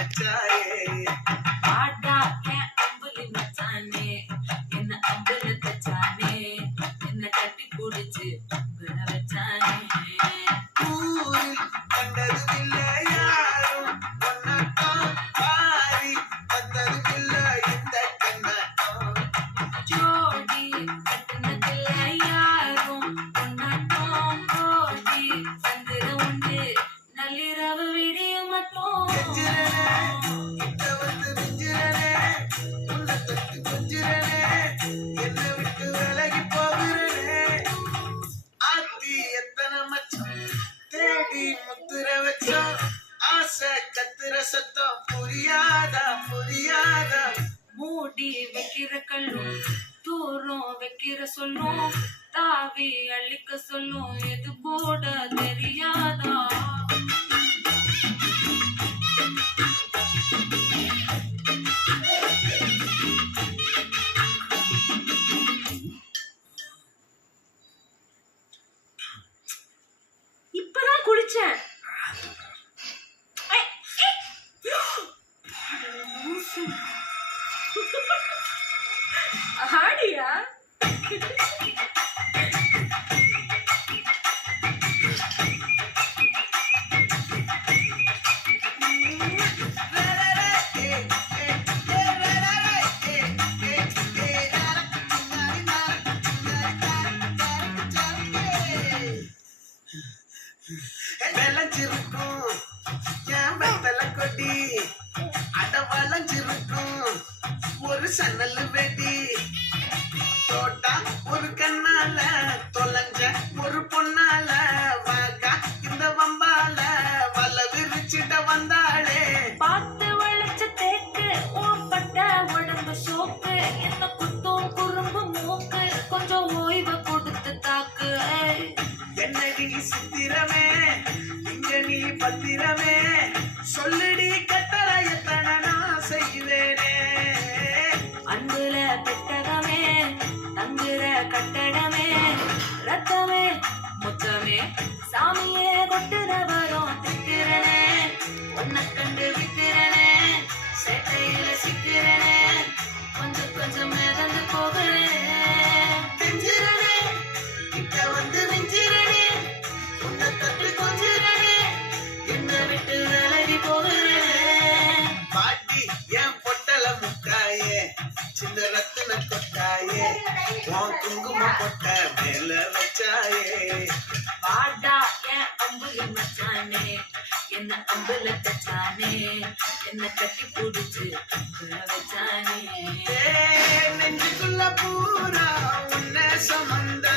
வச்சாயே பாட்டா என் அம்புலி மச்சானே என்ன அம்புல தச்சானே என்ன கட்டி பிடிச்சு விட வச்சானே ஊரில் கண்டதும் இல்லை யாரும் பொன்னாட்டம் பாரி வந்ததும் இல்லை இந்த கண்ணாட்டம் ஜோடி கட்டுனதில்ல யாரும் பொன்னாட்டம் கோடி சந்திர உண்டு நள்ளிரவு விடிய மட்டும் கிட்ட வந்து மிஞ்சிரனே உன்னை தொட்டு கொஞ்சிரனே என்னை விட்டு விலகி போகிறனே ஆத்தி எத்தனை மச்சம் தேடி முத்துற வச்சோம் ஆசை கத்துற சத்தம் புரியாதா புரியாதா மூடி வைக்கிற கல்லும் தூரம் வைக்கிற சொல்லும் தாவி அழிக்க சொல்லும் எது போட தெரியாதா இப்பதான் குளிச்சேன் ஆடியா விளைஞ்சிருக்கும் என் வெத்தலை கொடி அட வளைஞ்சிருக்கும் ஒரு சன்னல் வெடி தோட்டா ஒரு கண்ணால தொலைஞ்ச ஒரு பொண்ணால வாகா இந்த வம்பால வல விரிச்சிட வந்தாளே பார்த்து வளைச்ச தேக்கு ஓப்பட்ட உடம்பு சோக்கு என்ன குத்தும் குறும்பு மூக்கு கொஞ்சம் ஓய்வு கொடுத்து தாக்கு என்னடி சித்திரமே இங்க நீ பத்திரமே சொல்லுடி கட்டளை எத்தனை நான் செய்வேனே அன்புல பெட்டகமே தங்குற கட்டடமே ரத்தமே முத்தமே சாமியே கொட்டுற வரும் திக்கிறனே உன்னை கண்டு விக்கிறனே சேட்டையில சிக்கிறனே கொஞ்சம் கொஞ்சம் மிதந்து போகிறேன் நெஞ்சிரனே கிட்ட வந்து நெஞ்சிரனே உன்னை தட்டு கொஞ்சிரனே என்னை விட்டு விலகி போகிறேன் பாட்டி என் பொட்டல முக்காயே சின்ன ரத்தின கொட்டாயே உன் குங்கும கொட்ட மேல வச்சாயே பாட்டா என் அம்புலி மச்சானே என்ன அம்புல தச்சானே என்ன கட்டி பிடிச்சு விழ வச்சானே நெஞ்சுக்குள்ள பூரா உன்னை சமந்தா